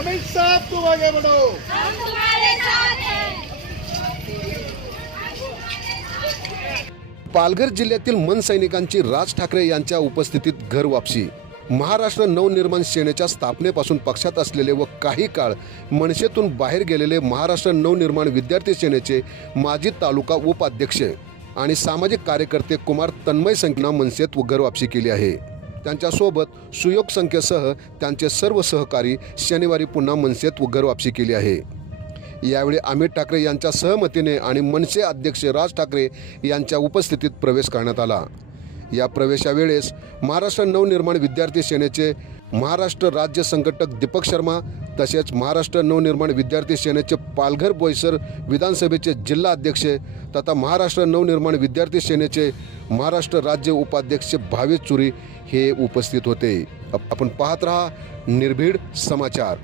अमित साहब तुम आगे बढ़ो हम तुम्हारे साथ हैं। पालघर जिल्ह्यातील मन सैनिकांची राज ठाकरे यांच्या उपस्थितीत घर वापसी. महाराष्ट्र नवनिर्माण सेनेच्या स्थापनेपासून पक्षात असलेले व काही काळ मनसेतून बाहेर गेलेले महाराष्ट्र नवनिर्माण विद्यार्थी सेनेचे माजी तालुका उपाध्यक्ष आणि सामाजिक कार्यकर्ते कुमार तन्मय संख्येनं मनसेत व घरवापसी केली आहे. त्यांच्यासोबत सुयोग संख्येसह त्यांचे सर्व सहकारी शनिवारी पुन्हा मनसेत व घरवापसी केली आहे. यावेळी अमित ठाकरे यांच्या सहमतीने आणि मनसे अध्यक्ष राज ठाकरे यांच्या उपस्थितीत प्रवेश करण्यात आला. या प्रवेशावेळेस महाराष्ट्र नवनिर्माण विद्यार्थी सेनेचे महाराष्ट्र राज्य संघटक दीपक शर्मा तसेच महाराष्ट्र नवनिर्माण विद्यार्थी सेनेचे पालघर बोईसर विधानसभेचे जिल्हा अध्यक्ष तथा महाराष्ट्र नवनिर्माण विद्यार्थी सेनेचे महाराष्ट्र राज्य उपाध्यक्ष भावेश चुरी हे उपस्थित होते. आपण पाहत रहा निर्भीड समाचार.